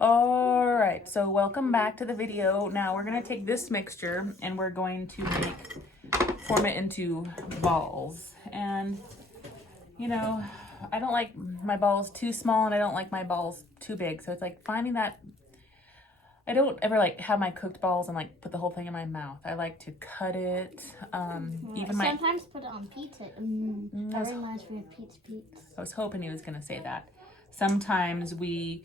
All right, so welcome back to the video. Now we're gonna take this mixture and we're going to form it into balls. And you know, I don't like my balls too small and I don't like my balls too big. So it's like finding that, I don't ever like have my cooked balls and like put the whole thing in my mouth. I like to cut it. Sometimes put it on pizza. That reminds me of pizza. I was hoping he was gonna say that. Sometimes we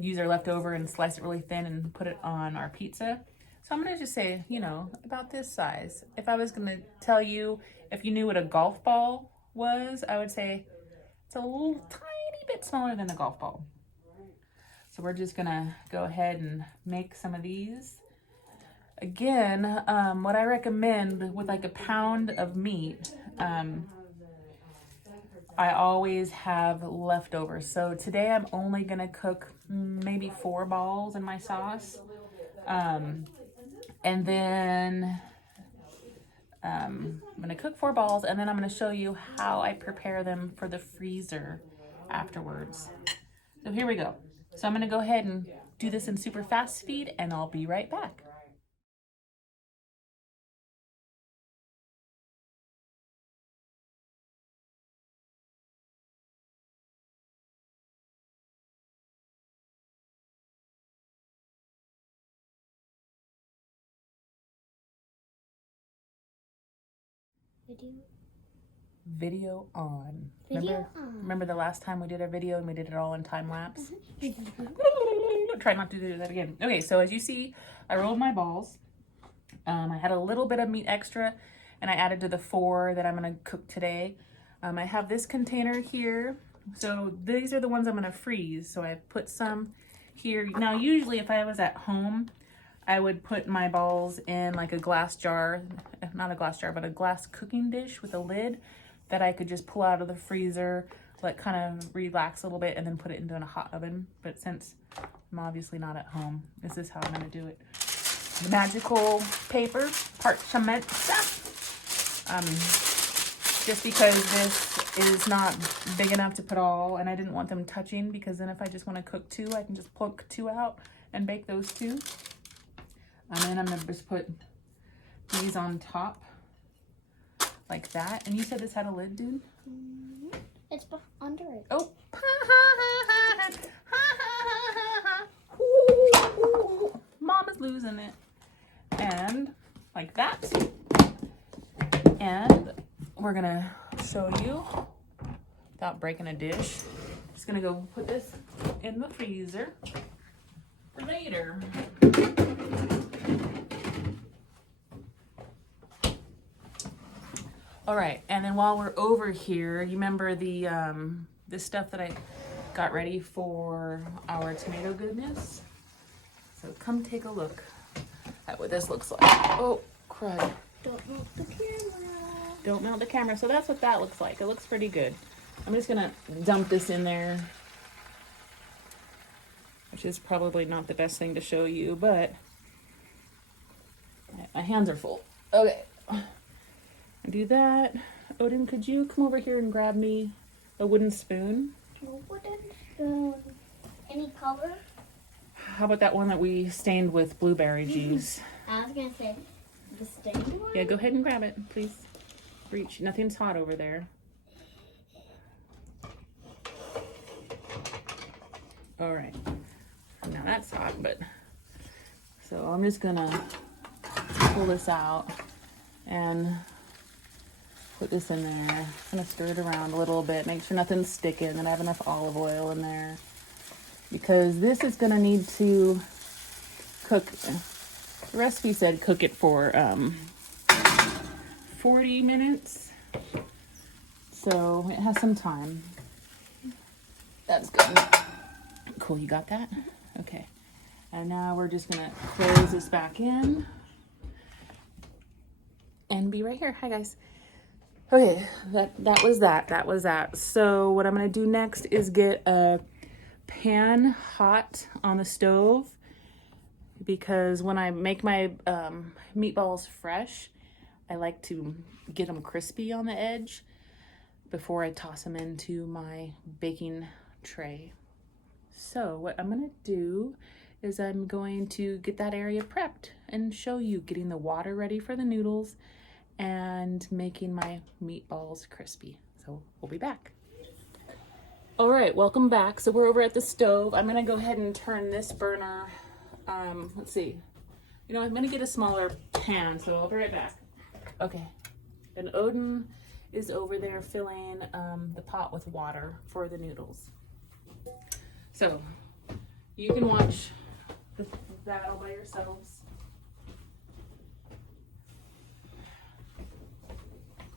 use our leftover and slice it really thin and put it on our pizza. So I'm gonna just say, you know, about this size. If I was gonna tell you, if you knew what a golf ball was, I would say it's a little tiny bit smaller than a golf ball. So we're just gonna go ahead and make some of these. Again, what I recommend with like a pound of meat, I always have leftovers. So today I'm only gonna cook maybe 4 balls in my sauce. And then I'm gonna cook 4 balls and then I'm gonna show you how I prepare them for the freezer afterwards. So here we go. So I'm gonna go ahead and do this in super fast speed and I'll be right back. Video on. Remember the last time we did a video and we did it all in time lapse? Try not to do that again. Okay, so as you see, I rolled my balls. I had a little bit of meat extra and I added to the 4 that I'm gonna cook today. I have this container here. So these are the ones I'm gonna freeze. So I put some here. Now, usually if I was at home, I would put my balls in like a glass jar, not a glass jar, but a glass cooking dish with a lid that I could just pull out of the freezer, let kind of relax a little bit and then put it into a hot oven. But since I'm obviously not at home, this is how I'm gonna do it. The magical paper, parchment stuff. Just because this is not big enough to put all, and I didn't want them touching because then if I just wanna cook 2, I can just pluck 2 out and bake those 2. And then I'm gonna just put these on top like that. And you said this had a lid, dude? It's under it. Oh. Mama's losing it. And like that. And we're gonna show you without breaking a dish. Just gonna go put this in the freezer for later. All right, and then while we're over here, you remember the stuff that I got ready for our tomato goodness? So come take a look at what this looks like. Oh, crud. Don't melt the camera. Don't melt the camera. So that's what that looks like. It looks pretty good. I'm just gonna dump this in there, which is probably not the best thing to show you, but my hands are full. Okay. Do that. Odin, could you come over here and grab me a wooden spoon? A wooden spoon. Any color? How about that one that we stained with blueberry juice? I was gonna say the stained one. Yeah, go ahead and grab it, please. Reach. Nothing's hot over there. All right. Now that's hot, but so I'm just gonna pull this out and put this in there. I'm gonna stir it around a little bit, make sure nothing's sticking, and I have enough olive oil in there because this is gonna need to cook. The recipe said cook it for 40 minutes, so it has some time. That's good. Cool, you got that? Okay. And now we're just gonna close this back in and be right here. Hi guys. Okay, that was that. So what I'm gonna do next is get a pan hot on the stove because when I make my meatballs fresh, I like to get them crispy on the edge before I toss them into my baking tray. So what I'm gonna do is I'm going to get that area prepped and show you getting the water ready for the noodles and making my meatballs crispy. So we'll be back. All right, welcome back. So we're over at the stove. I'm gonna go ahead and turn this burner, let's see. You know, I'm gonna get a smaller pan, so I'll be right back. Okay, and Odin is over there filling the pot with water for the noodles. So you can watch that all by yourselves.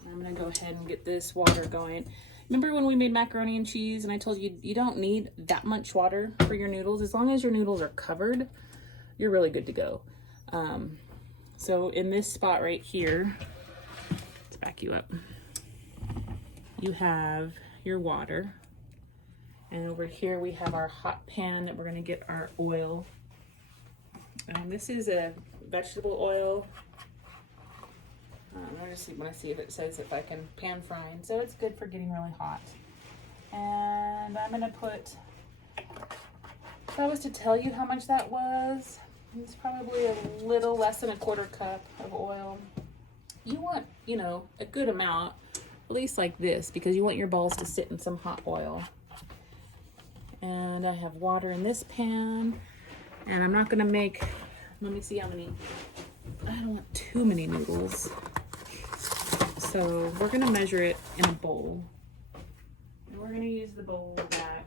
I'm gonna go ahead and get this water going. Remember when we made macaroni and cheese and I told you you don't need that much water for your noodles? As long as your noodles are covered, you're really good to go. So in this spot right here, let's back you up. You have your water. And over here we have our hot pan that we're gonna get our oil. This is a vegetable oil. I just want to see if it says if I can pan frying. So it's good for getting really hot. And I'm gonna put, if I was to tell you how much that was, it's probably a little less than a 1/4 cup of oil. You want, you know, a good amount, at least like this, because you want your balls to sit in some hot oil. And I have water in this pan, and I'm not gonna make, let me see how many, I don't want too many noodles. So we're gonna measure it in a bowl. And we're gonna use the bowl that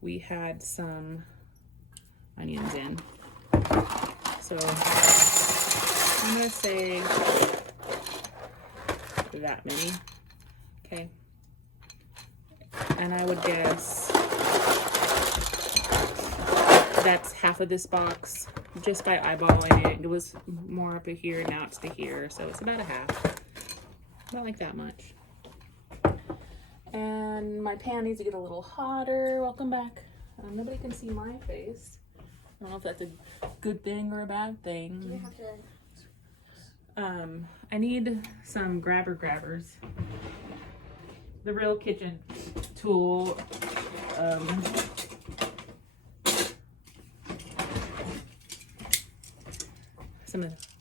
we had some onions in. So I'm gonna say that many, okay? And I would guess that's half of this box just by eyeballing it. It was more up to here, now it's to here, so it's about a half. Not like that much. And my pan needs to get a little hotter. Welcome back. Nobody can see my face. I don't know if that's a good thing or a bad thing. You have to... I need some grabbers. The real kitchen tool.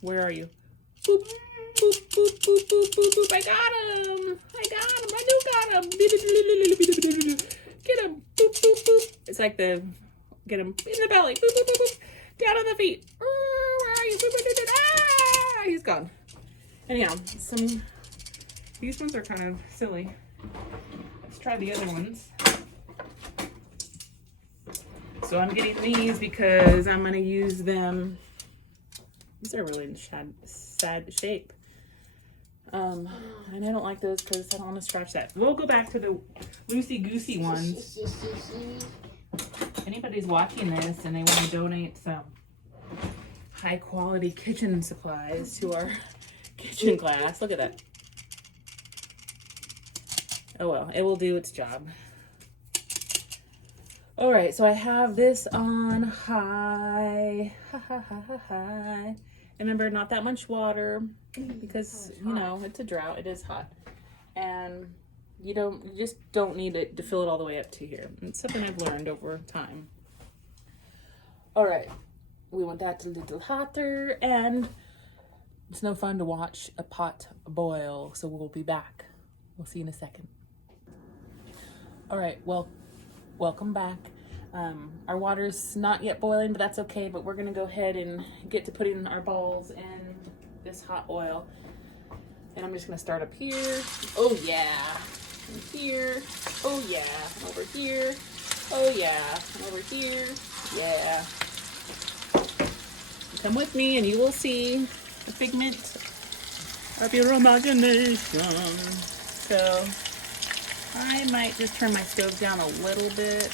Where are you? Boop, boop, boop, boop, boop, boop, boop. I got him. I do got him. Get him. Boop, boop, boop. It's like the, get him in the belly. Boop, boop, boop, boop. Down on the feet. Where are you? Boop, boop, boop, boop. Ah, he's gone. Anyhow, these ones are kind of silly. Let's try the other ones. So I'm getting these because I'm gonna use them. These are really in sad shape. And I don't like those because I don't want to scratch that. We'll go back to the loosey-goosey ones. If anybody's watching this and they want to donate some high-quality kitchen supplies to our kitchen class, look at that. Oh well, it will do its job. All right, so I have this on high. And remember, not that much water because, you know, it's a drought. It is hot. And you just don't need it to fill it all the way up to here. It's something I've learned over time. All right, we want that a little hotter, and it's no fun to watch a pot boil, so we'll be back. We'll see you in a second. All right, well, welcome back. Our water's not yet boiling, but that's okay. But we're gonna go ahead and get to putting our balls in this hot oil. And I'm just gonna start up here. Oh yeah, and here. Oh yeah, and over here. Oh yeah, and over here. Yeah. Come with me and you will see the figment of your imagination. So I might just turn my stove down a little bit.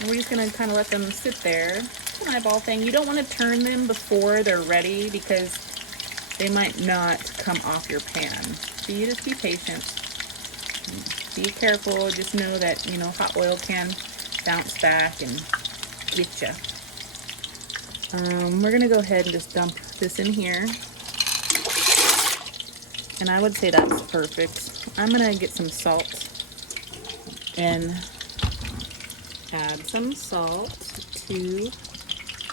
And we're just gonna kind of let them sit there. It's an eyeball thing. You don't want to turn them before they're ready because they might not come off your pan. So you just be patient. Be careful. Just know that, you know, hot oil can bounce back and get you. We're gonna go ahead and just dump this in here. And I would say that's perfect. I'm gonna get some salt and add some salt to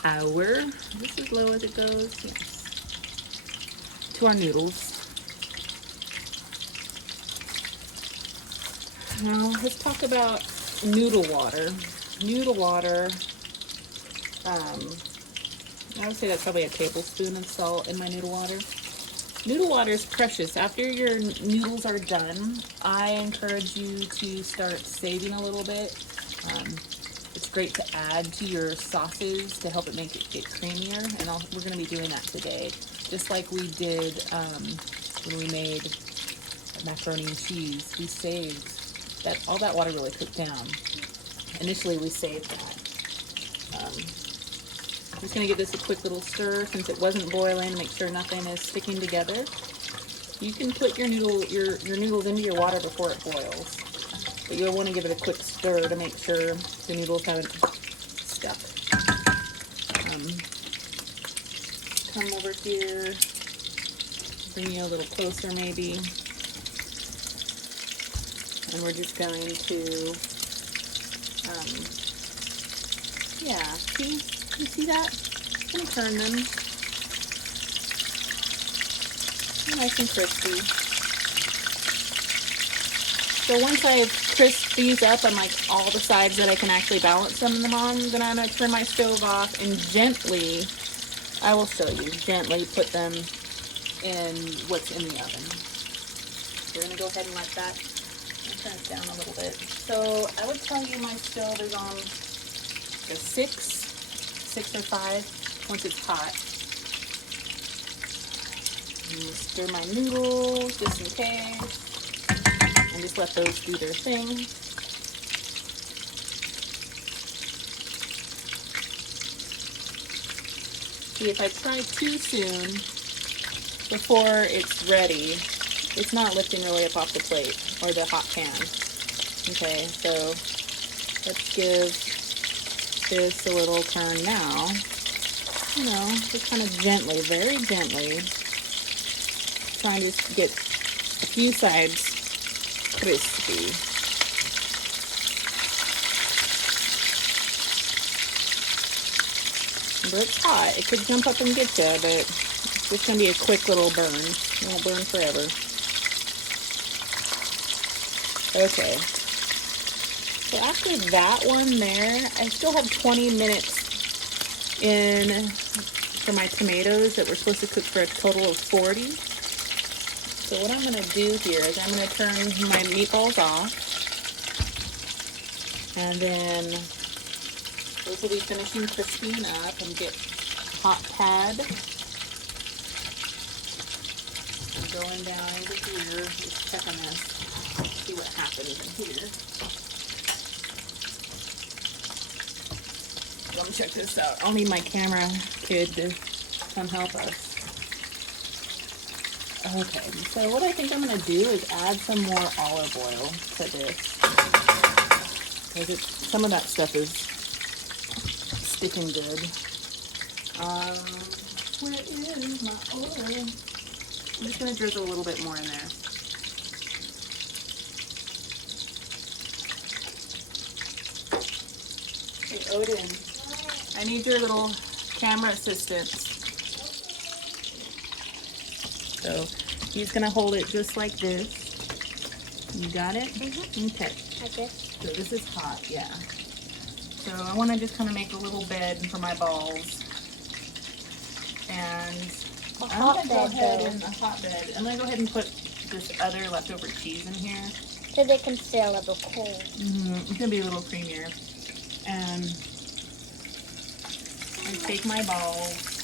our, this is as low as it goes, yes, to our noodles. Now let's talk about noodle water. Noodle water, I would say that's probably a tablespoon of salt in my noodle water. Noodle water is precious. After your noodles are done, I encourage you to start saving a little bit. It's great to add to your sauces to help it make it get creamier, and we're going to be doing that today. Just like we did when we made macaroni and cheese, we saved that, all that water really cooked down. Initially we saved that. I'm just going to give this a quick little stir since it wasn't boiling, make sure nothing is sticking together. You can put your noodles into your water before it boils, but you'll want to give it a quick stir to make sure the noodles haven't stuck. Come over here, bring you a little closer maybe, and we're just going to, yeah, see? You see that? I'm gonna turn them. They're nice and crispy. So once I've crisped these up on like all the sides that I can actually balance them on, then I'm gonna turn my stove off and gently, I will show you, gently put them in what's in the oven. We're gonna go ahead and let that, I'll turn it down a little bit. So I would tell you my stove is on a 6 or 5 once it's hot. And stir my noodles just in case, and just let those do their thing. See, if I try too soon before it's ready, it's not lifting really up off the plate or the hot pan. Okay, so let's give this a little turn now. You know, just kind of gently, very gently, trying to get a few sides crispy. But it's hot. It could jump up and get you, but it's just going to be a quick little burn. It won't burn forever. Okay. So after that one there, I still have 20 minutes in for my tomatoes that we're supposed to cook for a total of 40. So what I'm going to do here is I'm going to turn my meatballs off. And then those will be finishing crisping up, and get a hot pad. I'm going down into here, just checking this, see what happens in here. Let me check this out. I'll need my camera kid to come help us. Okay, so what I think I'm going to do is add some more olive oil to this. Because some of that stuff is sticking good. Where is my oil? I'm just going to drizzle a little bit more in there. Hey, Odin, I need your little camera assistance. So he's going to hold it just like this. You got it? Mm-hmm. Okay. Okay. So this is hot, yeah. So I want to just kind of make a little bed for my balls. And I'm going to go ahead and a hot bed. I'm going to go ahead and put this other leftover cheese in here. So they can stay a little cold. Mm-hmm. It's going to be a little creamier. And I take my balls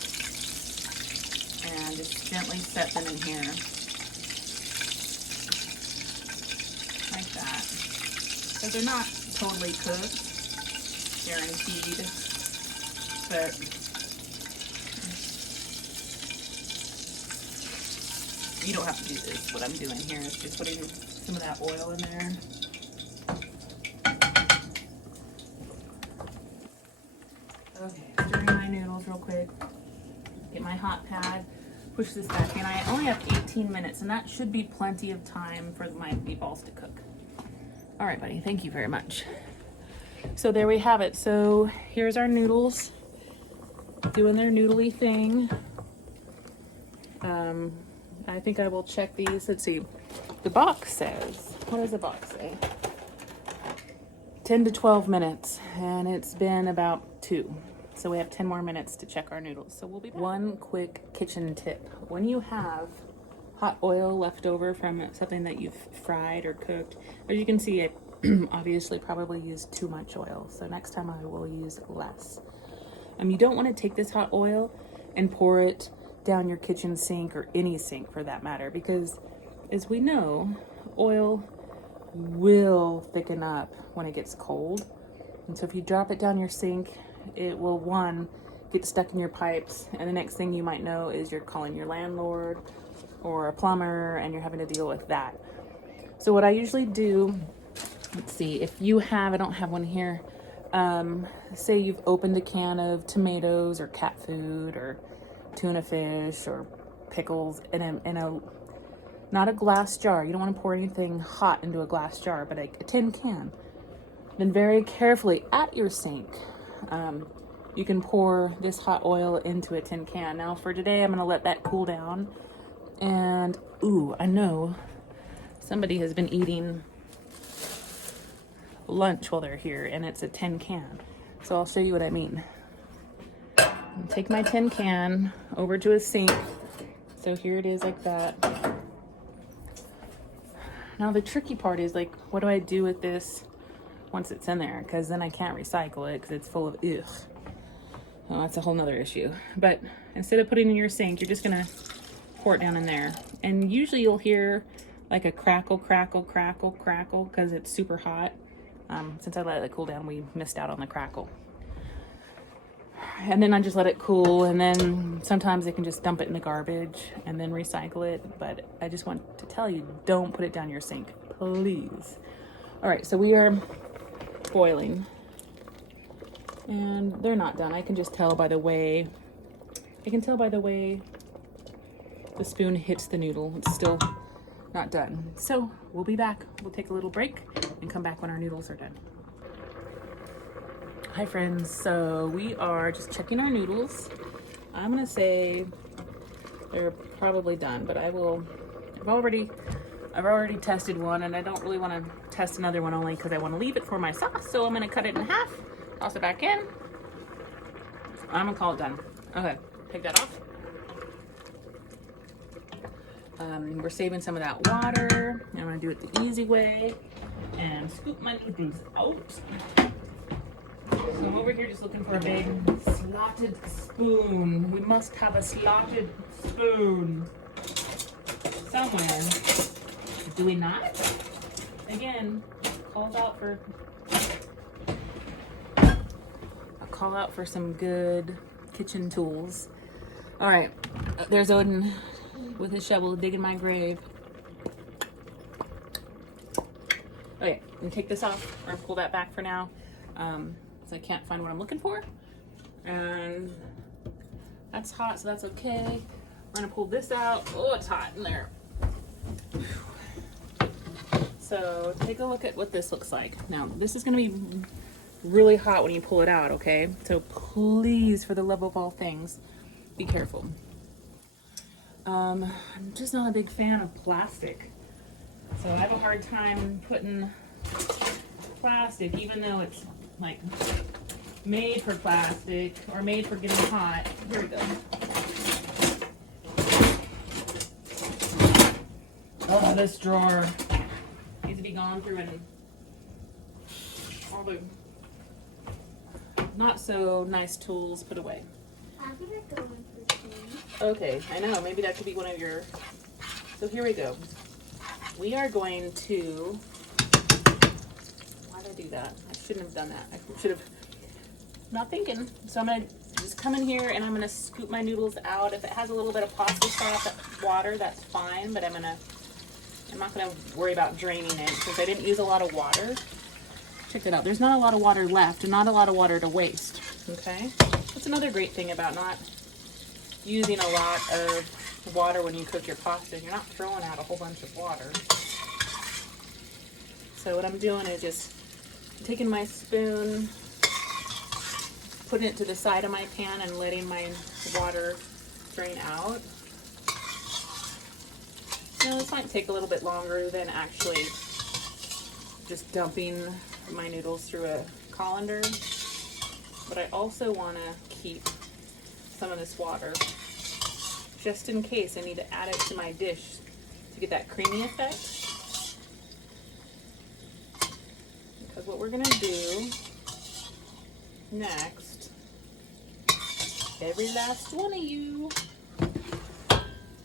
and just gently set them in here. Like that. So they're not totally cooked, guaranteed, but you don't have to do this. What I'm doing here is just putting some of that oil in there. Okay, stirring my noodles real quick. Get my hot pad. Push this back in. I only have 18 minutes, and that should be plenty of time for my meatballs to cook. All right, buddy. Thank you very much. So there we have it. So here's our noodles doing their noodly thing. I think I will check these. Let's see. The box says, what does the box say? 10 to 12 minutes, and it's been about 2. So we have 10 more minutes to check our noodles. So we'll be back. One quick kitchen tip. When you have hot oil left over from something that you've fried or cooked, as you can see, I obviously probably used too much oil. So next time I will use less. You don't want to take this hot oil and pour it down your kitchen sink, or any sink for that matter, because as we know, oil will thicken up when it gets cold. And so if you drop it down your sink, it will, one, get stuck in your pipes, and the next thing you might know is you're calling your landlord or a plumber and you're having to deal with that. So what I usually do, let's see, if you have, I don't have one here, say you've opened a can of tomatoes or cat food or tuna fish or pickles in a not a glass jar. You don't want to pour anything hot into a glass jar, but a tin can. Then very carefully at your sink, you can pour this hot oil into a tin can. Now for today, I'm going to let that cool down. And, ooh, I know somebody has been eating lunch while they're here, and it's a tin can. So I'll show you what I mean. Take my tin can over to a sink. So here it is like that. Now the tricky part is, like, what do I do with this once it's in there? Because then I can't recycle it because it's full of ugh. Well, that's a whole nother issue. But instead of putting it in your sink, you're just gonna pour it down in there. And usually you'll hear like a crackle, crackle, crackle, crackle, because it's super hot. Since I let it cool down, we missed out on the crackle. And then I just let it cool, and then sometimes I can just dump it in the garbage and then recycle it. But I just want to tell you, don't put it down your sink, please. All right, so we are boiling, and they're not done. I can just tell by the way, the spoon hits the noodle. It's still not done. So we'll be back. We'll take a little break and come back when our noodles are done. Hi friends, so we are just checking our noodles. I'm gonna say they're probably done, but I've already tested one, and I don't really want to test another one only because I want to leave it for my sauce. So I'm gonna cut it in half, toss it back in. I'm gonna call it done. Okay, take that off. We're saving some of that water. I'm gonna do it the easy way and scoop my noodles out. So I'm over here just looking for a big slotted spoon. We must have a slotted spoon somewhere. Do we not? Again, call out for some good kitchen tools. All right, there's Odin with his shovel digging my grave. Okay, I'm gonna take this off, or pull that back for now. So I can't find what I'm looking for. And that's hot, so that's okay. We're gonna pull this out. Oh, it's hot in there. So take a look at what this looks like. Now, this is gonna be really hot when you pull it out, okay? So please, for the love of all things, be careful. I'm just not a big fan of plastic. So I have a hard time putting plastic, even though it's like made for plastic or made for getting hot. Here we go. Oh, this drawer needs to be gone through, and all the not so nice tools put away. I'm gonna go in for things. Okay, I know, maybe that could be one of your, so here we go. We are going to, why did I do that? I shouldn't have done that. I should have, not thinking. So I'm gonna just come in here and I'm gonna scoop my noodles out. If it has a little bit of pasta sauce, water, that's fine, but I'm not gonna worry about draining it because I didn't use a lot of water. Check it out. There's not a lot of water left and not a lot of water to waste, okay? That's another great thing about not using a lot of water when you cook your pasta. You're not throwing out a whole bunch of water. So what I'm doing is just taking my spoon, putting it to the side of my pan and letting my water drain out. Now this might take a little bit longer than actually just dumping my noodles through a colander, but I also want to keep some of this water just in case I need to add it to my dish to get that creamy effect. Because what we're gonna do next, every last one of you,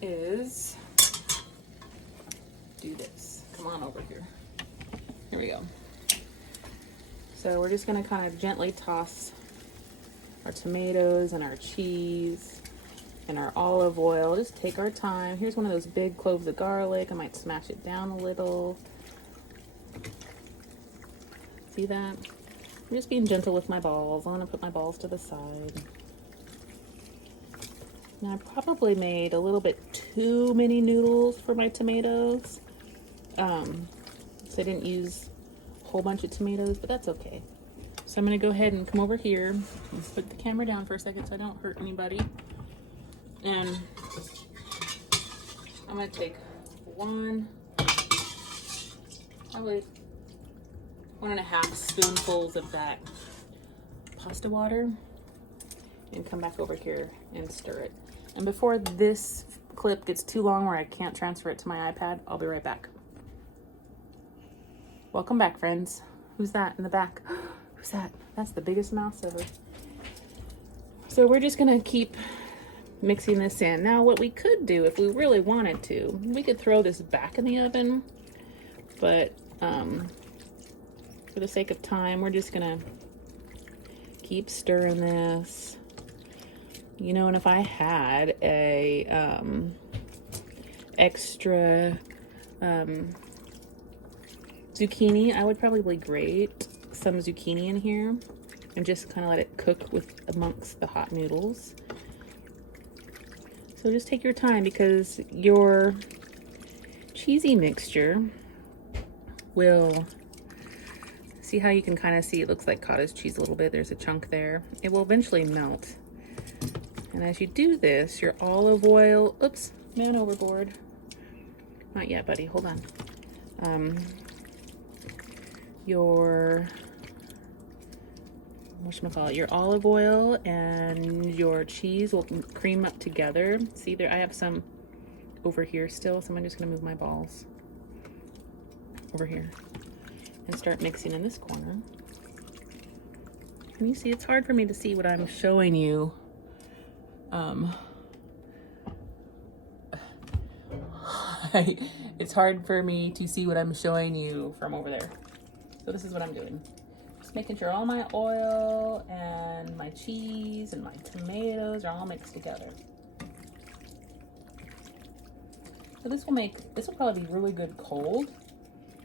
is do this. Come on over here. Here we go. So we're just gonna kind of gently toss our tomatoes and our cheese and our olive oil. Just take our time. Here's one of those big cloves of garlic. I might smash it down a little. See that? I'm just being gentle with my balls. I'm gonna put my balls to the side. Now I probably made a little bit too many noodles for my tomatoes. So I didn't use a whole bunch of tomatoes, but that's okay. So I'm gonna go ahead and come over here and put the camera down for a second so I don't hurt anybody. And I'm gonna take probably 1.5 spoonfuls of that pasta water and come back over here and stir it. And before this clip gets too long where I can't transfer it to my iPad, I'll be right back. Welcome back, friends. Who's that in the back? Who's that? That's the biggest mouse ever. So we're just gonna keep mixing this in. Now what we could do if we really wanted to, we could throw this back in the oven, but for the sake of time, we're just gonna keep stirring this. You know, and if I had a extra zucchini, I would probably grate some zucchini in here and just kind of let it cook with amongst the hot noodles. So just take your time because your cheesy mixture will, see how you can kind of see it looks like cottage cheese a little bit. There's a chunk there. It will eventually melt. And as you do this, your olive oil, oops, man overboard. Not yet, buddy, hold on. Your olive oil and your cheese will cream up together. See there, I have some over here still, so I'm just gonna move my balls over here and start mixing in this corner. Can you see? It's hard for me to see what I'm showing you. It's hard for me to see what I'm showing you from over there. So this is what I'm doing. Just making sure all my oil and my cheese and my tomatoes are all mixed together. So this will probably be really good cold.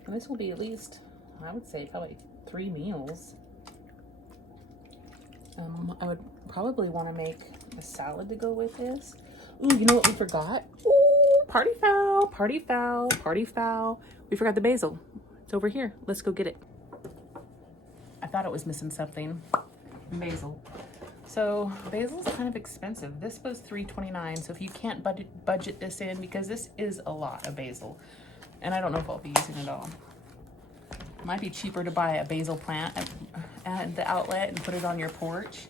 And this will be at least, I would say, probably 3 meals. I would probably want to make a salad to go with this. Ooh, you know what we forgot? Ooh, party foul, party foul, party foul. We forgot the basil. It's over here. Let's go get it. I thought it was missing something. Basil. So basil's kind of expensive. This was $3.29. So if you can't budget this in, because this is a lot of basil, and I don't know if I'll be using it all. It might be cheaper to buy a basil plant at the outlet and put it on your porch,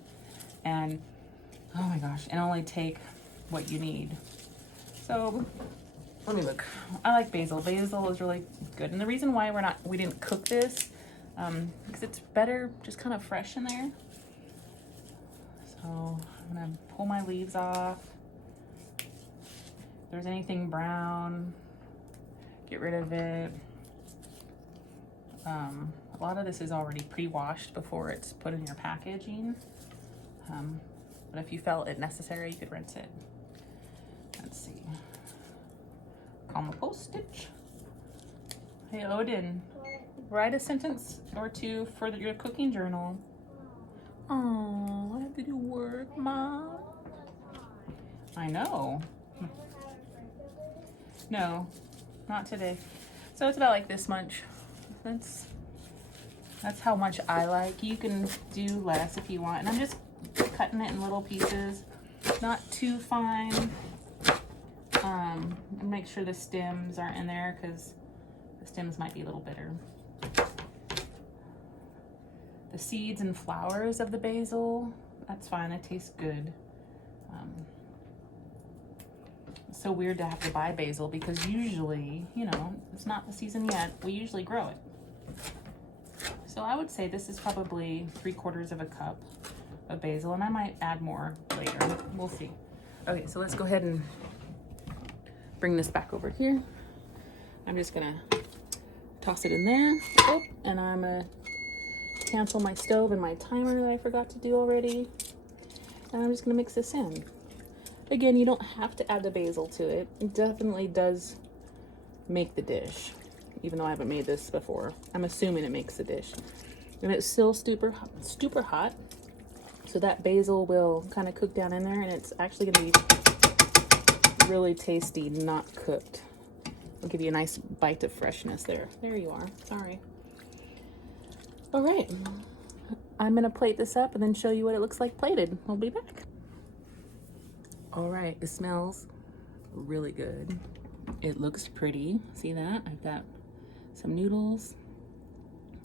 and oh my gosh, and only take what you need. So let me look. I like basil. Basil is really good, and the reason why we didn't cook this because it's better just kind of fresh in there. So I'm gonna pull my leaves off. If there's anything brown, get rid of it. A lot of this is already pre-washed before it's put in your packaging. But if you felt it necessary, you could rinse it. Let's see. Comma postage. Hey Odin, write a sentence or two for your cooking journal. Oh, I have to do work, Mom. I know. No, not today. So it's about like this much. That's how much I like. You can do less if you want. And I'm just cutting it in little pieces, not too fine. And make sure the stems aren't in there because the stems might be a little bitter. The seeds and flowers of the basil, that's fine. It tastes good. It's so weird to have to buy basil because usually, you know, it's not the season yet. We usually grow it. So I would say this is probably 3/4 of a cup of basil, and I might add more later. We'll see. Okay, so let's go ahead and bring this back over here. I'm just gonna toss it in there. Oh, and I'm gonna cancel my stove and my timer that I forgot to do already. And I'm just gonna mix this in. Again, you don't have to add the basil to it. It definitely does make the dish, even though I haven't made this before. I'm assuming it makes the dish. And it's still super hot. So that basil will kind of cook down in there, and it's actually gonna be really tasty, not cooked. I'll give you a nice bite of freshness there. There you are, sorry. All right, I'm gonna plate this up and then show you what it looks like plated. I'll be back. All right, it smells really good. It looks pretty, see that? I've got some noodles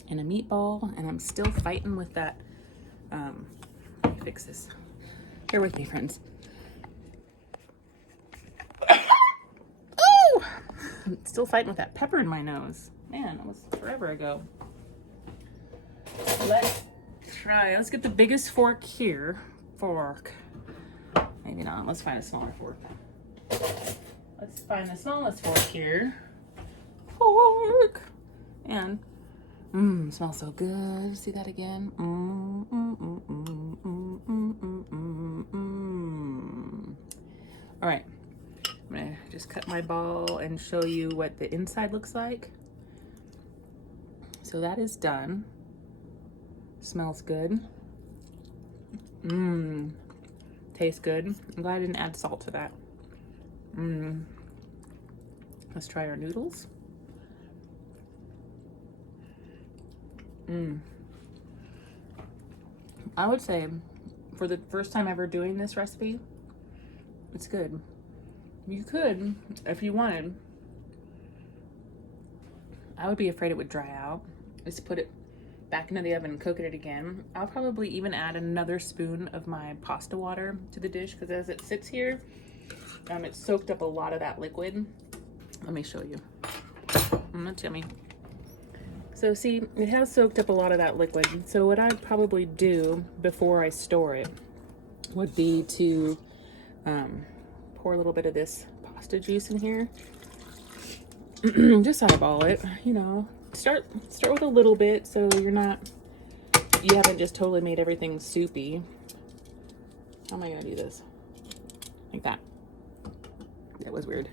and a meatball, and I'm still fighting with that, let me fix this. Bear with me, friends. Oh! I'm still fighting with that pepper in my nose. Man, it was forever ago. Let's try, let's get the biggest fork here. Fork. Maybe not, let's find a smaller fork. Let's find the smallest fork here. Fork! And, smells so good. See that again? All right, I'm gonna just cut my ball and show you what the inside looks like. So that is done. Smells good. Tastes good. I'm glad I didn't add salt to that. Let's try our noodles. I would say for the first time ever doing this recipe, it's good. You could, if you wanted, I would be afraid it would dry out. Just put it back into the oven and cook it again. I'll probably even add another spoon of my pasta water to the dish because as it sits here, it soaked up a lot of that liquid. Let me show you. That's yummy. So see, it has soaked up a lot of that liquid. So what I'd probably do before I store it would be to pour a little bit of this pasta juice in here. Just eyeball it, you know. Start with a little bit so you haven't just totally made everything soupy. How am I gonna do this? Like that. That was weird.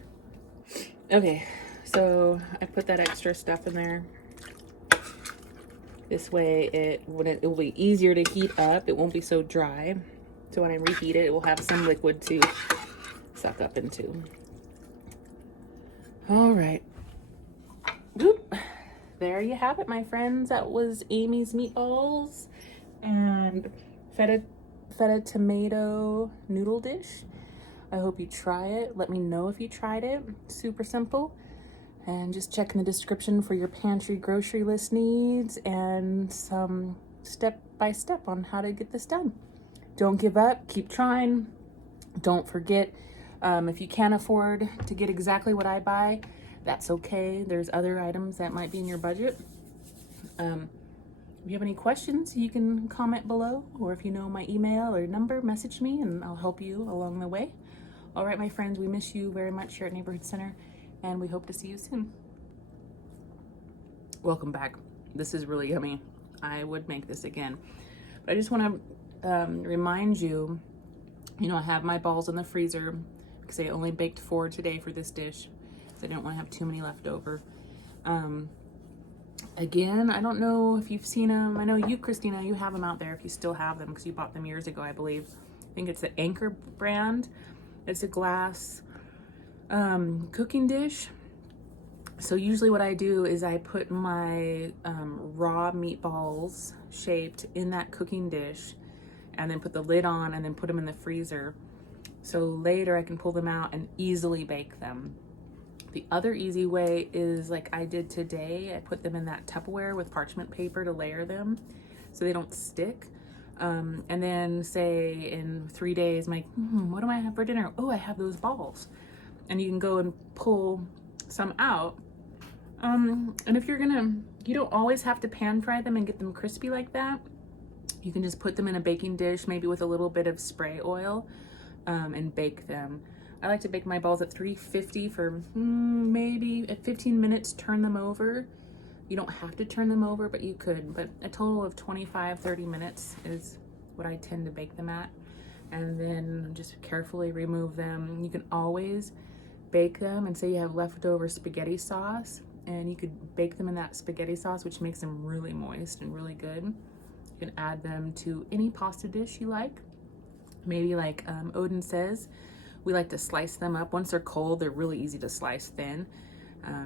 Okay, so I put that extra stuff in there. This way it will be easier to heat up. It won't be so dry. So when I reheat it, it will have some liquid to suck up into. All right. Oop. There you have it, my friends. That was Amy's meatballs and feta tomato noodle dish. I hope you try it. Let me know if you tried it. Super simple. And just check in the description for your pantry grocery list needs and some step-by-step on how to get this done. Don't give up. Keep trying. Don't forget, if you can't afford to get exactly what I buy, that's okay. There's other items that might be in your budget. If you have any questions, you can comment below, or if you know my email or number, message me and I'll help you along the way. All right, my friends, we miss you very much here at Neighborhood Center, and we hope to see you soon. Welcome back. This is really yummy. I would make this again. But I just want to remind you, I have my balls in the freezer because I only baked 4 today for this dish. I didn't want to have too many left over. Again, I don't know if you've seen them. I know you, Christina, you have them out there if you still have them because you bought them years ago, I believe. I think it's the Anchor brand. It's a glass cooking dish. So usually what I do is I put my raw meatballs shaped in that cooking dish and then put the lid on and then put them in the freezer. So later I can pull them out and easily bake them. The other easy way is like I did today. I put them in that Tupperware with parchment paper to layer them so they don't stick. And then say in 3 days, I'm like, what do I have for dinner? Oh, I have those balls. And you can go and pull some out. And if you're you don't always have to pan fry them and get them crispy like that. You can just put them in a baking dish, maybe with a little bit of spray oil, and bake them. I like to bake my balls at 350 for maybe at 15 minutes, turn them over. You don't have to turn them over, but you could. But a total of 25-30 minutes is what I tend to bake them at. And then just carefully remove them. You can always bake them and say you have leftover spaghetti sauce, and you could bake them in that spaghetti sauce, which makes them really moist and really good. You can add them to any pasta dish you like. Maybe like Odin says, we like to slice them up. Once they're cold, they're really easy to slice thin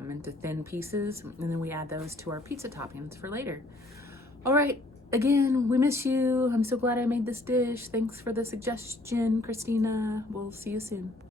into thin pieces. And then we add those to our pizza toppings for later. All right, again, we miss you. I'm so glad I made this dish. Thanks for the suggestion, Christina. We'll see you soon.